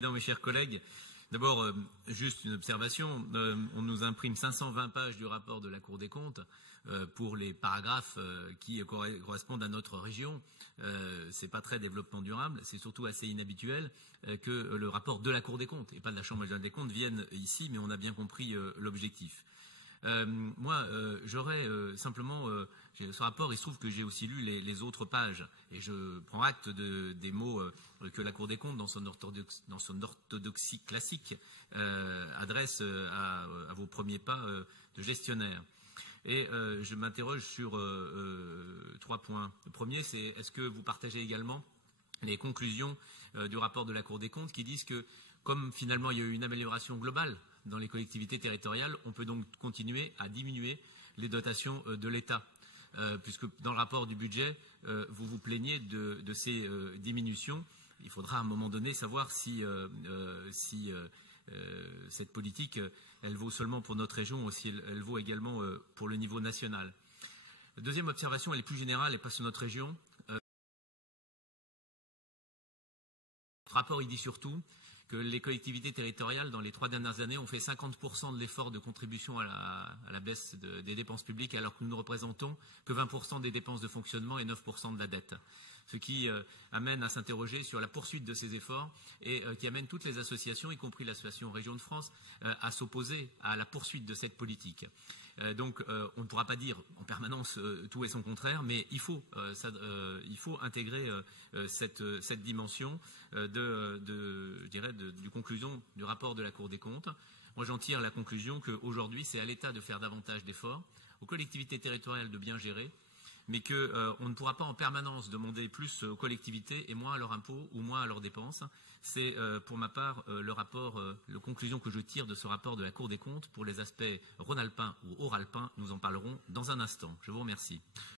Mes chers collègues, d'abord, juste une observation. On nous imprime 520 pages du rapport de la Cour des comptes pour les paragraphes qui correspondent à notre région. C'est pas très développement durable. C'est surtout assez inhabituel que le rapport de la Cour des comptes et pas de la Chambre régionale des comptes vienne ici, mais on a bien compris l'objectif. J'aurais simplement ce rapport. Il se trouve que j'ai aussi lu les autres pages et je prends acte des mots que la Cour des comptes, dans son orthodoxie classique, adresse à vos premiers pas de gestionnaire. Et je m'interroge sur 3 points. Le premier, c'est est-ce que vous partagez également les conclusions du rapport de la Cour des comptes qui disent que, comme finalement il y a eu une amélioration globale dans les collectivités territoriales, on peut donc continuer à diminuer les dotations de l'État, puisque dans le rapport du budget, vous vous plaignez de ces diminutions. Il faudra à un moment donné savoir si cette politique, elle vaut seulement pour notre région ou si elle vaut également pour le niveau national. La deuxième observation, elle est plus générale et pas sur notre région. Le rapport, il dit surtout que les collectivités territoriales, dans les 3 dernières années, ont fait 50% de l'effort de contribution à la baisse des dépenses publiques, alors que nous ne représentons que 20% des dépenses de fonctionnement et 9% de la dette. Ce qui amène à s'interroger sur la poursuite de ces efforts et qui amène toutes les associations, y compris l'association Région de France, à s'opposer à la poursuite de cette politique. Donc on ne pourra pas dire en permanence tout et son contraire, mais il faut intégrer cette dimension du conclusion du rapport de la Cour des comptes. Moi, j'en tire la conclusion qu'aujourd'hui, c'est à l'État de faire davantage d'efforts, aux collectivités territoriales de bien gérer, mais qu'on ne pourra pas en permanence demander plus aux collectivités et moins à leurs impôts ou moins à leurs dépenses. C'est pour ma part la conclusion que je tire de ce rapport de la Cour des comptes. Pour les aspects rhône-alpins ou haut-alpins, nous en parlerons dans un instant. Je vous remercie.